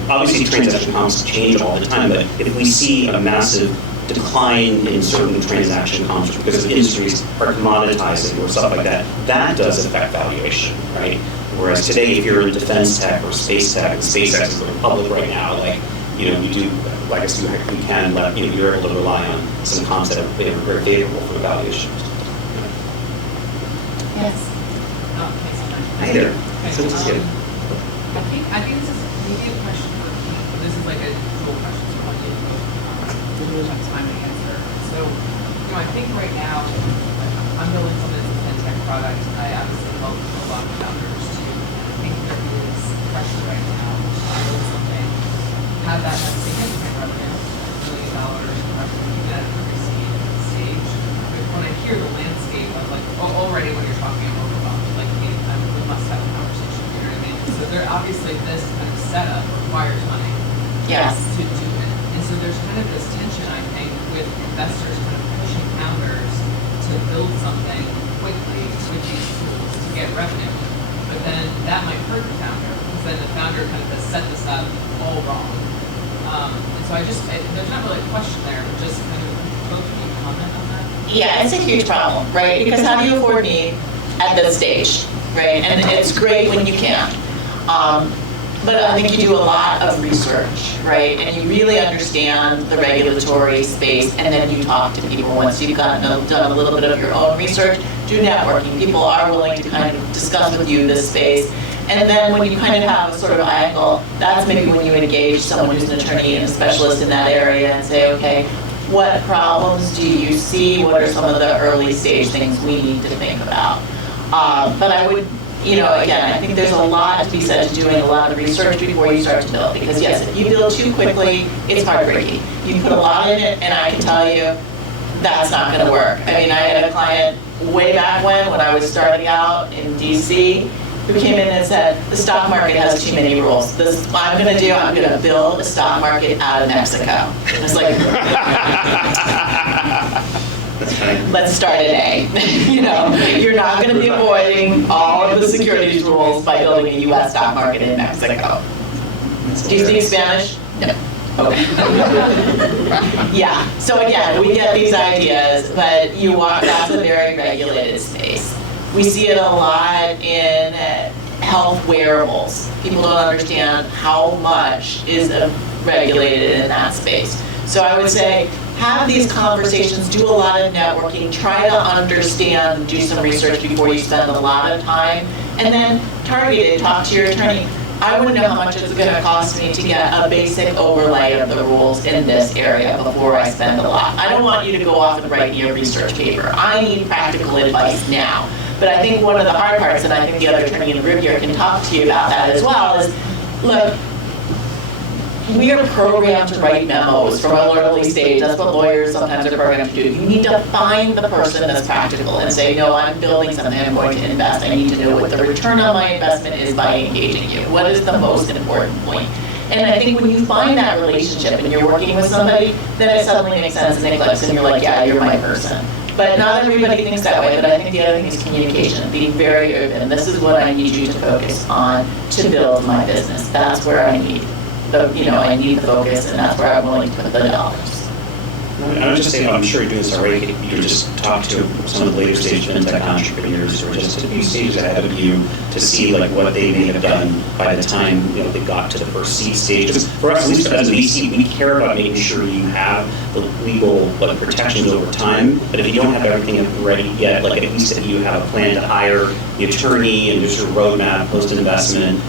obviously transaction comps change all the time, but if we see a massive decline in certain transaction comps because industries are commoditizing or stuff like that, that does affect valuation, right? Whereas today, if you're in defense tech or space tech, and SpaceX is going public right now, you do, I guess you can let, you're able to rely on some comps that are very favorable for valuation. Yes. Hi there. Okay. So this is good. I think this is maybe a question for Keith. This is a full question, so I want you to really have time to answer. So, I think right now, I'm building something that's a fintech product. I obviously help a lot of founders to think there is pressure right now to build something, have that have significant revenue, $1 million revenue, that receive stage. But when I hear the landscape of already when you're talking about overwhelmed, we must have a conversation, you know what I mean? So there obviously this kind of setup requires money. Yes. To do it. And so there's kind of this tension, I think, with investors kind of pushing founders to build something quickly with these tools to get revenue. But then that might hurt the founder, because then the founder kind of has set this up all wrong. And so there's not really a question there, but just kind of, both of you comment on that? Yeah, it's a huge problem, right? Because how do you afford me at this stage, right? And it's great when you can. But I think you do a lot of research, right? And you really understand the regulatory space, and then you talk to people once you've done a little bit of your own research. Do networking. People are willing to kind of discuss with you this space. And then when you kind of have a sort of angle, that's maybe when you engage someone who's an attorney and a specialist in that area and say, okay, what problems do you see? What are some of the early stage things we need to think about? But I would, again, I think there's a lot to be said to doing a lot of research before you start to build. Because yes, if you build too quickly, it's heartbreaking. You put a lot in it, and I can tell you, that's not going to work. I mean, I had a client way back when I was starting out in DC, who came in and said, the stock market has too many rules. This, what I'm going to do, I'm going to build a stock market out of Mexico. I was like, let's start at A. You're not going to be avoiding all of the securities rules by building a U.S. stock market in Mexico. Do you speak Spanish? No. Okay. Yeah. So again, we get these ideas, but that's a very regulated space. We see it a lot in health wearables. People don't understand how much is regulated in that space. So I would say, have these conversations, do a lot of networking, try to understand and do some research before you spend a lot of time, and then target it, talk to your attorney. I want to know how much it's going to cost me to get a basic overlay of the rules in this area before I spend a lot. I don't want you to go off and write me a research paper. I need practical advice now. But I think one of the hard parts, and I think the other attorney in the room here can talk to you about that as well, is, look, we are programmed to write memos from an early stage. That's what lawyers sometimes are programmed to do. You need to find the person that's practical and say, no, I'm building something, I'm going to invest. I need to know what the return on my investment is by engaging you. What is the most important point? And I think when you find that relationship and you're working with somebody, then it suddenly makes sense and it clicks and you're like, yeah, you're my person. But not everybody thinks that way, but I think the other thing is communication, being very open. This is what I need you to focus on to build my business. That's where I need I need the focus, and that's where I'm willing to put the dollars. I would just say, I'm sure you're doing this already. You could just talk to some of the later stage fintech entrepreneurs who are just a few stages ahead of you to see what they may have done by the time they got to the first seed stage. Because for us, at least as a VC, we care about making sure you have the legal protections over time. But if you don't have everything ready yet, at least if you have a plan to hire the attorney and there's a roadmap post investment,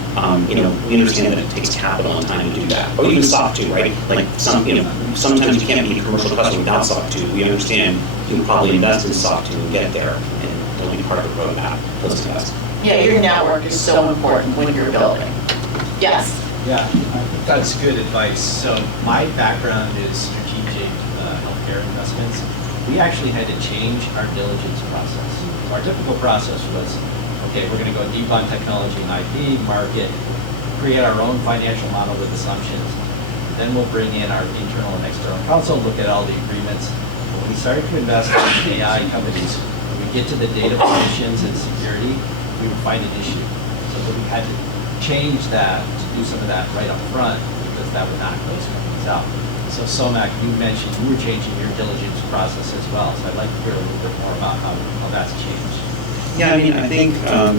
we understand that it takes capital and time to do that. Or even SOC 2, right? Sometimes you can't be a commercial customer without SOC 2. We understand you can probably invest in SOC 2 and get there, and it'll be part of the roadmap post investment. Yeah, your network is so important when you're building. Yes. Yeah, that's good advice. So my background is strategic healthcare investments. We actually had to change our diligence process. Our typical process was, okay, we're going to go deep on technology and IP, market, create our own financial model with assumptions. Then we'll bring in our internal and external counsel, look at all the agreements. When we started to invest in AI companies, when we get to the data permissions and security, we would find an issue. So we had to change that to do some of that right up front because that would not close companies out. So Somak, you mentioned you were changing your diligence process as well. So I'd like to hear a little bit more about how that's changed. Yeah, I think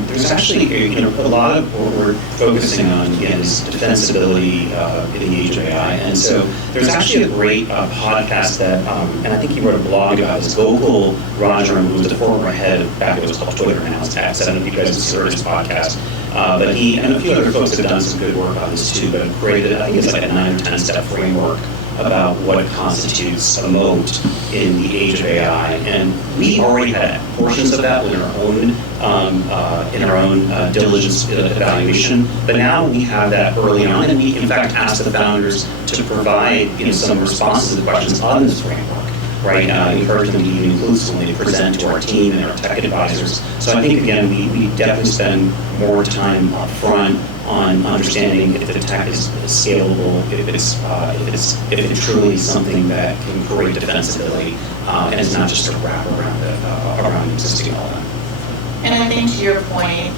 there's actually a lot of what we're focusing on again is defensibility in the age of AI, and so there's actually a great podcast that, and I think he wrote a blog about this. Gokul Rajaram, who was the former head of back when it was called Twitter, and now it's X. I don't know if you guys have heard his podcast, but he and a few other folks have done some good work on this too. But created, I think it's like a 9 or 10 step framework about what constitutes a moat in the age of AI, and we already had portions of that in our own diligence evaluation. But now we have that early on, and we in fact ask the founders to provide some responses to the questions on this framework. Right, encourage them to even include when they present to our team and our tech advisors. So I think again, we definitely spend more time up front on understanding if the tech is scalable, if it's truly something that can create defensibility, and it's not just a wrap around existing element. And I think to your point,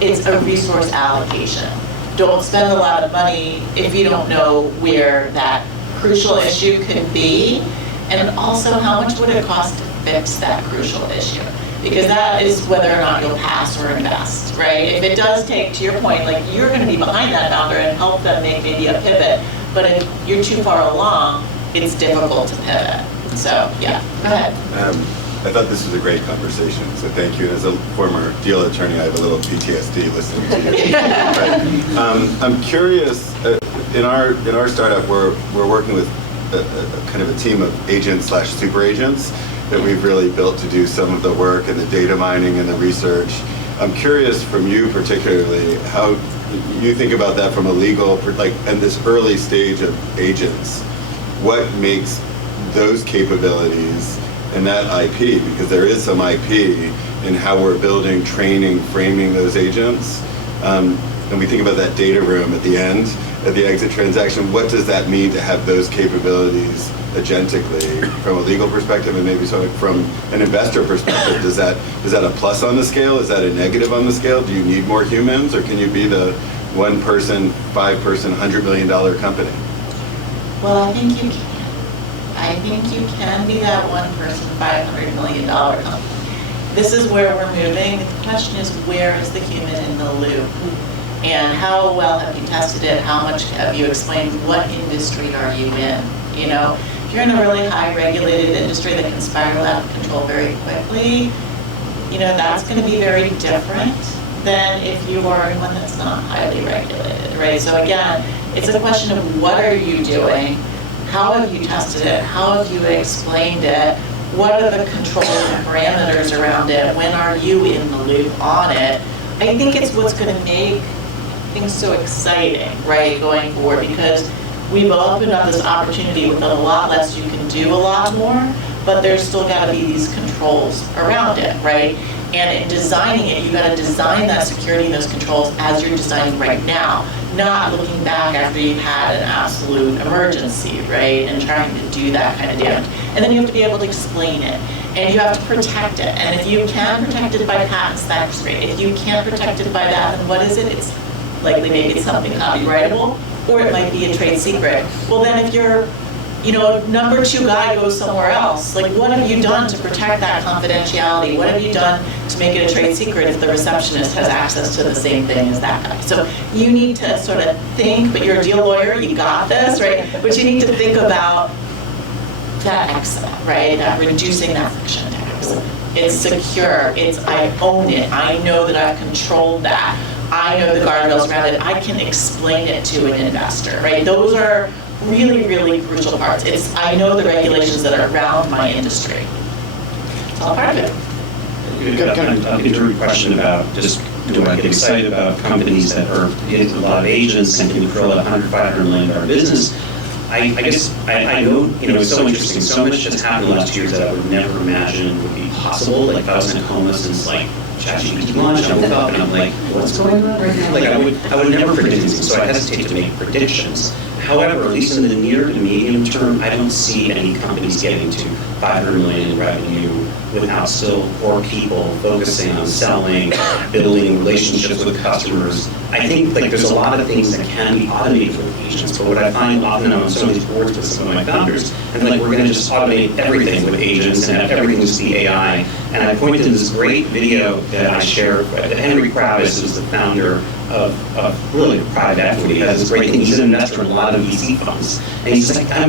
it's a resource allocation. Don't spend a lot of money if you don't know where that crucial issue could be. And also, how much would it cost to fix that crucial issue? Because that is whether or not you'll pass or invest, right? If it does take, to your point, you're going to be behind that founder and help them make maybe a pivot, but if you're too far along, it's difficult to pivot. So, yeah, go ahead. I thought this was a great conversation, so thank you. As a former deal attorney, I have a little PTSD listening to you. Right. I'm curious. In our startup, we're working with kind of a team of agents / super agents that we've really built to do some of the work and the data mining and the research. I'm curious from you particularly how you think about that from a legal, and this early stage of agents. What makes those capabilities and that IP, because there is some IP in how we're building, training, framing those agents. And we think about that data room at the end, at the exit transaction. What does that mean to have those capabilities agentically from a legal perspective, and maybe sort of from an investor perspective? Is that a plus on the scale? Is that a negative on the scale? Do you need more humans, or can you be the 1-person, 5-person, $100 million company? Well, I think you can. I think you can be that 1-person, $500 million company. This is where we're moving. The question is, where is the human in the loop? And how well have you tested it? How much have you explained? What industry are you in? You know, if you're in a really high regulated industry that can spiral out of control very quickly, you know, that's going to be very different than if you are in one that's not highly regulated, right? So again, it's a question of what are you doing? How have you tested it? How have you explained it? What are the controls and parameters around it? When are you in the loop on it? I think it's what's going to make things so exciting, right, going forward, because we've opened up this opportunity with a lot less. You can do a lot more, but there's still got to be these controls around it, right? And in designing it, you've got to design that security and those controls as you're designing right now, not looking back after you've had an absolute emergency, right, and trying to do that kind of damage. And then you have to be able to explain it, and you have to protect it. And if you can protect it by patents, that's great. If you can't protect it by that, then what is it? It's likely maybe it's something copyrightable, or it might be a trade secret. Well, then if you're, you know, number 2 guy goes somewhere else, like what have you done to protect that confidentiality? What have you done to make it a trade secret if the receptionist has access to the same thing as that guy? So you need to sort of think, but you're a deal lawyer, you got this, right? But you need to think about that exit, right? That reducing that friction tax. It's secure, it's I own it, I know that I've controlled that. I know the guardrails around it, I can explain it to an investor, right? Those are really, really crucial parts. It's I know the regulations that are around my industry. It's all part of it. Kind of an introductory question about just do I get excited about companies that are a lot of agents and can control a $100, $500 million business? I guess I know, you know, it's so interesting. So much has happened in the last 2 years that I would never imagine would be possible. Like if I was in a coma since like ChatGPT launched, I woke up and I'm like, what's going on right now? Like I would never predict anything, so I hesitate to make predictions. However, at least in the near to medium term, I don't see any companies getting to 500 million in revenue without still core people focusing on selling, building relationships with customers. I think like there's a lot of things that can be automated with agents, but what I find often on some of these boards with some of my founders, and like we're going to just automate everything with agents and have everything just be AI. And I pointed to this great video that I shared that Henry Kravis is the founder of really private equity, has this great thing. He's an investor in a lot of VC funds. And he's like, I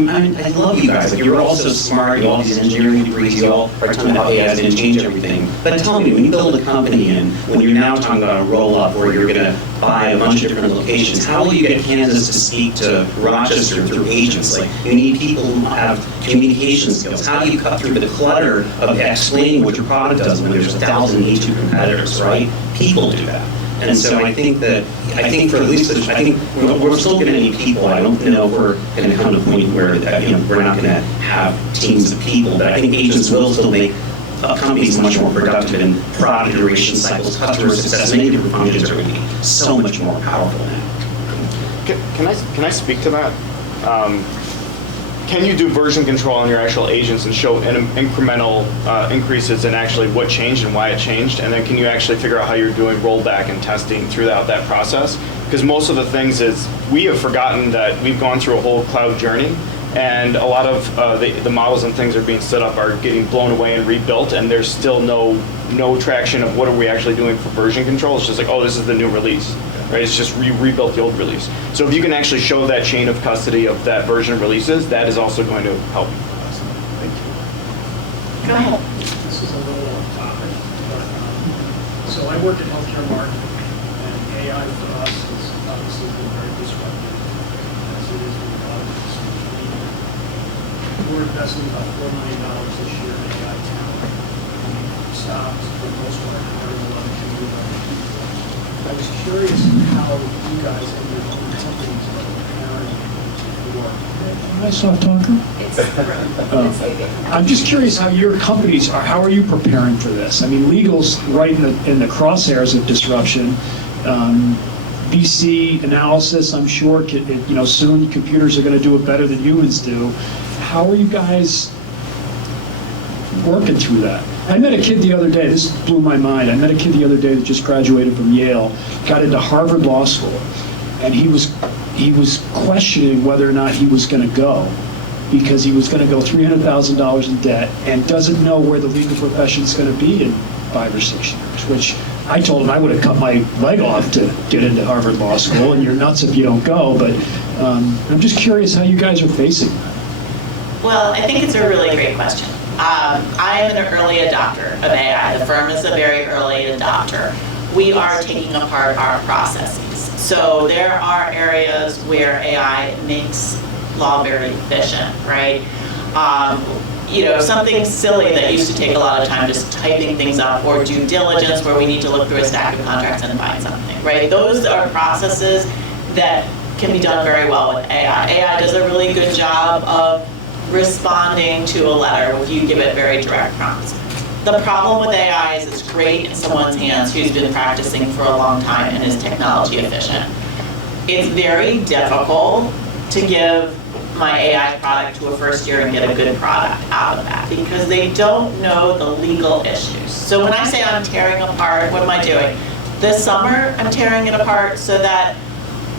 love you guys. Like, you're all so smart. You all have these engineering degrees. You all are talking about how AI is going to change everything. But tell me, when you build a company and when you're now talking about a roll-up or you're going to buy a bunch of different locations, how will you get Kansas to speak to Rochester through agents? Like, you need people who have communication skills. How do you cut through the clutter of explaining what your product does when there's 1,000 Me-Too competitors, right? People do that. And so I think for at least, I think we're still going to need people. I don't know if we're going to come to a point where we're not going to have teams of people, but I think agents will still make companies much more productive in product iteration cycles, customer success, many different functions are going to be so much more powerful now. Can I speak to that? Can you do version control on your actual agents and show incremental increases in actually what changed and why it changed? And then can you actually figure out how you're doing rollback and testing throughout that process? Because most of the things is we have forgotten that we've gone through a whole cloud journey, and a lot of the models and things are being set up are getting blown away and rebuilt, and there's still no traction of what are we actually doing for version control. It's just like, oh, this is the new release. Right? It's just rebuilt the old release. So if you can actually show that chain of custody of that version of releases, that is also going to help you. Thank you. Go ahead. This is a little off topic, but so I work in healthcare marketing, and AI for us has obviously been very disruptive, as it is with a lot of this social media. investing about $4 million this year in AI talent. We stopped for the most part hiring a lot of junior level people. I was curious how you guys and your own companies are preparing for. Am I a soft talker? I'm just curious how your companies are, how are you preparing for this? I mean, legal's right in the crosshairs of disruption. VC analysis, I'm sure, soon computers are going to do it better than humans do. How are you guys working through that? I met a kid the other day, this blew my mind. I met a kid the other day that just graduated from Yale, got into Harvard Law School, and he was questioning whether or not he was going to go, because he was going to go $300,000 in debt and doesn't know where the legal profession is going to be in 5 or 6 years, which I told him I would have cut my leg off to get into Harvard Law School, and you're nuts if you don't go, but I'm just curious how you guys are facing that. Well, I think it's a really great question. I am an early adopter of AI. The firm is a very early adopter. We are taking apart our processes. So there are areas where AI makes law very efficient, right? Something silly that used to take a lot of time, just typing things up, or due diligence where we need to look through a stack of contracts and find something, right? Those are processes that can be done very well with AI. AI does a really good job of responding to a letter if you give it very direct prompts. The problem with AI is it's great in someone's hands who's been practicing for a long time and is technology efficient. It's very difficult to give my AI product to a first year and get a good product out of that, because they don't know the legal issues. So when I say I'm tearing apart, what am I doing? This summer, I'm tearing it apart so that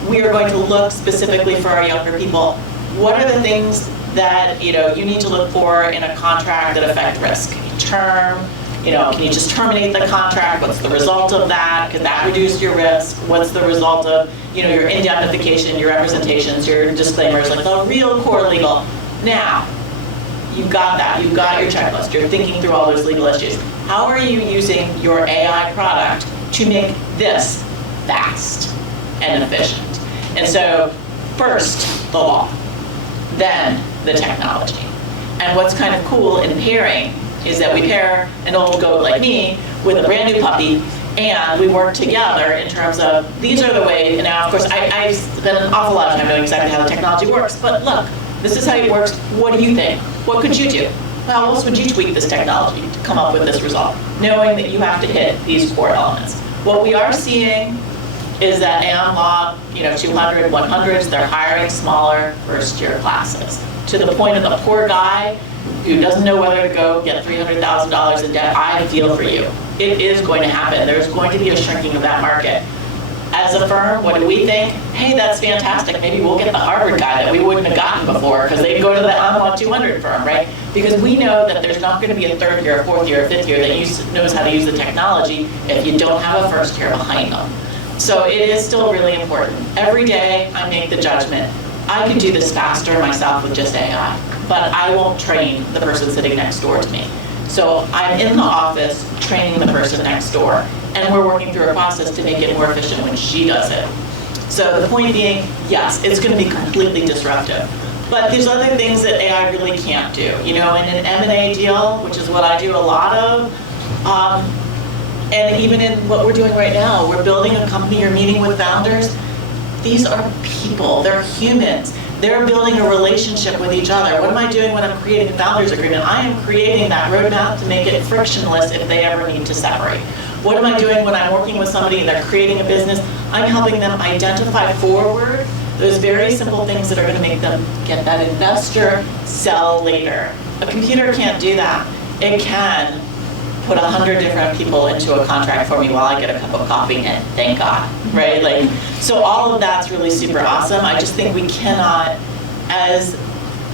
we are going to look specifically for our younger people. What are the things that you need to look for in a contract that affect risk? Term, can you just terminate the contract? What's the result of that? Because that reduced your risk. What's the result of your indemnification, your representations, your disclaimers, like the real core legal. Now, you've got that. You've got your checklist. You're thinking through all those legal issues. How are you using your AI product to make this fast and efficient? And so, first, the law, then the technology. And what's kind of cool in pairing is that we pair an old goat like me with a brand new puppy, and we work together in terms of, these are the ways. And now, of course, I spend an awful lot of time knowing exactly how the technology works, but look, this is how it works. What do you think? What could you do? How else would you tweak this technology to come up with this result, knowing that you have to hit these core elements? What we are seeing is that Aon Law, 200, 100s, they're hiring smaller first-year classes, to the point of the poor guy who doesn't know whether to go get $300,000 in debt. I feel for you. It is going to happen. There's going to be a shrinking of that market. As a firm, what do we think? Hey, that's fantastic. Maybe we'll get the Harvard guy that we wouldn't have gotten before, because they go to the Aon Law 200 firm, right? Because we know that there's not going to be a third year, a fourth year, a fifth year that knows how to use the technology if you don't have a first year behind them. So it is still really important. Every day I make the judgment, I could do this faster myself with just AI, but I won't train the person sitting next door to me. So I'm in the office training the person next door, and we're working through a process to make it more efficient when she does it. So the point being, yes, it's going to be completely disruptive. But there's other things that AI really can't do. In an M&A deal, which is what I do a lot of, and even in what we're doing right now, we're building a company, you're meeting with founders. These are people, they're humans. They're building a relationship with each other. What am I doing when I'm creating a founders agreement? I am creating that roadmap to make it frictionless if they ever need to separate. What am I doing when I'm working with somebody and they're creating a business? I'm helping them identify forward those very simple things that are going to make them get that investor, sell later. A computer can't do that. It can put 100 different people into a contract for me while I get a cup of coffee, and thank God, right? So all of that's really super awesome. I just think we cannot, as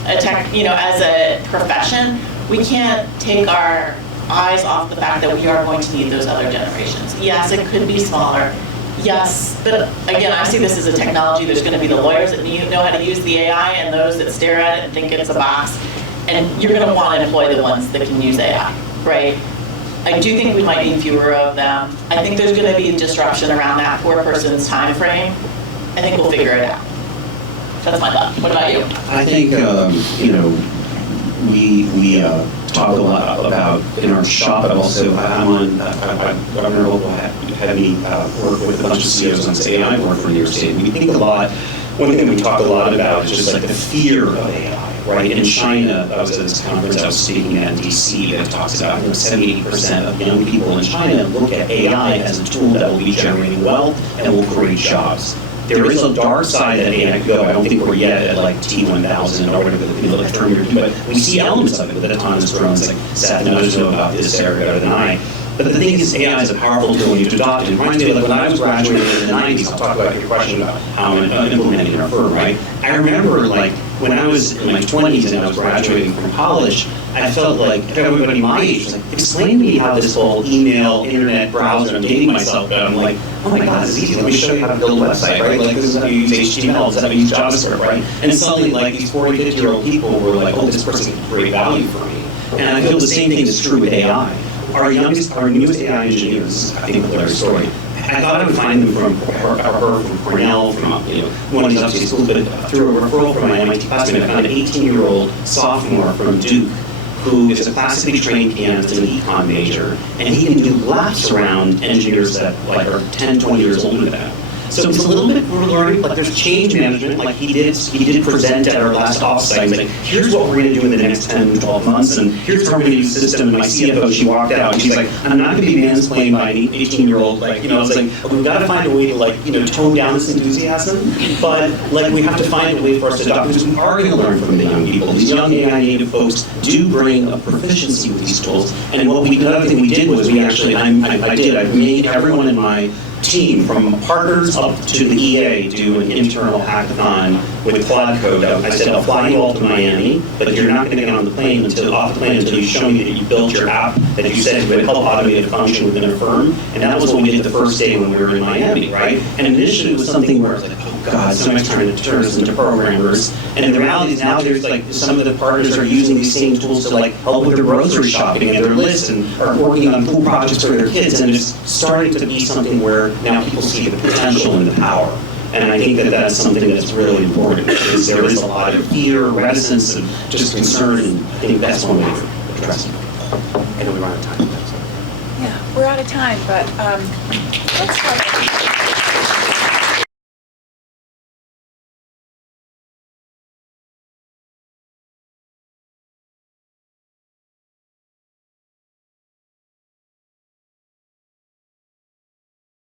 a profession, we can't take our eyes off the fact that we are going to need those other generations. Yes, it could be smaller. Yes, but again, I see this as a technology. There's going to be the lawyers that know how to use the AI, and those that stare at it and think it's a box. And you're going to want to employ the ones that can use AI, right? I do think we might need fewer of them. I think there's going to be disruption around that poor person's time frame. I think we'll figure it out. That's my thought. What about you? I think, we talk a lot about in our shop, but also Governor Local had me work with a bunch of CEOs on AI work for New York State. We think a lot. One thing we talk a lot about is just like the fear of AI, right? In China, I was at this conference I was speaking at in DC that talks about 70% of young people in China look at AI as a tool that will be generating wealth and will create jobs. There is a dark side that AI could go. I don't think we're yet at like T1000 or whatever the term you're using, but we see elements of it with autonomous drones. Like Seth and others know about this area better than I. But the thing is, AI is a powerful tool you have to adopt. It reminds me of like when I was graduating in the 90s. I'll talk about your question about how I'm implementing in our firm, right? I remember like when I was in my 20s and I was graduating from college, I felt like everybody my age was like, explain to me how this whole email, internet, browser, I'm dating myself, but I'm like, oh my God, this is easy. Let me show you how to build a website, right? Like this is how you use HTML, this is how you use JavaScript, right? And suddenly like these 40, 50-year-old people were like, oh, this person can create value for me. And I feel the same thing is true with AI. Our newest AI engineers, I think, a hilarious story. I thought I would find them from Cornell, from one of these upstate schools, but through a referral from my MIT classmate, I found an 18-year-old sophomore from Duke who is a classically trained pianist and an econ major, and he can do laps around engineers that like are 10, 20 years older than him. So it's a little bit we're learning, like there's change management, like he did present at our last offsite, like here's what we're gonna do in the next 10, 12 months, and here's how we're gonna use the system, and my CFO, she walked out, and she's like, I'm not gonna be mansplained by an 18-year-old, I was like, we've gotta find a way to tone down this enthusiasm, but like we have to find a way for us to adopt, because we are gonna learn from the young people. These young AI native folks do bring a proficiency with these tools, and another thing we did was I made everyone in my team, from partners up to the EA, do an internal hackathon with Cloud Code. I said, I'll fly you all to Miami, but you're not going to get on the plane off the plane until you show me that you built your app that you said would help automate a function within a firm. And that was what we did the first day when we were in Miami, right? And initially it was something where I was like, oh God, somebody's trying to turn us into programmers. And the reality is now there's like some of the partners are using these same tools to like help with their grocery shopping and their lists, and are working on cool projects for their kids. And it's starting to be something where now people see the potential and the power. And I think that that's something that's really important, because there is a lot of fear, reticence, and just concern, and I think that's one way to address it. I know we're out of time. Yeah, we're out of time, but let's talk.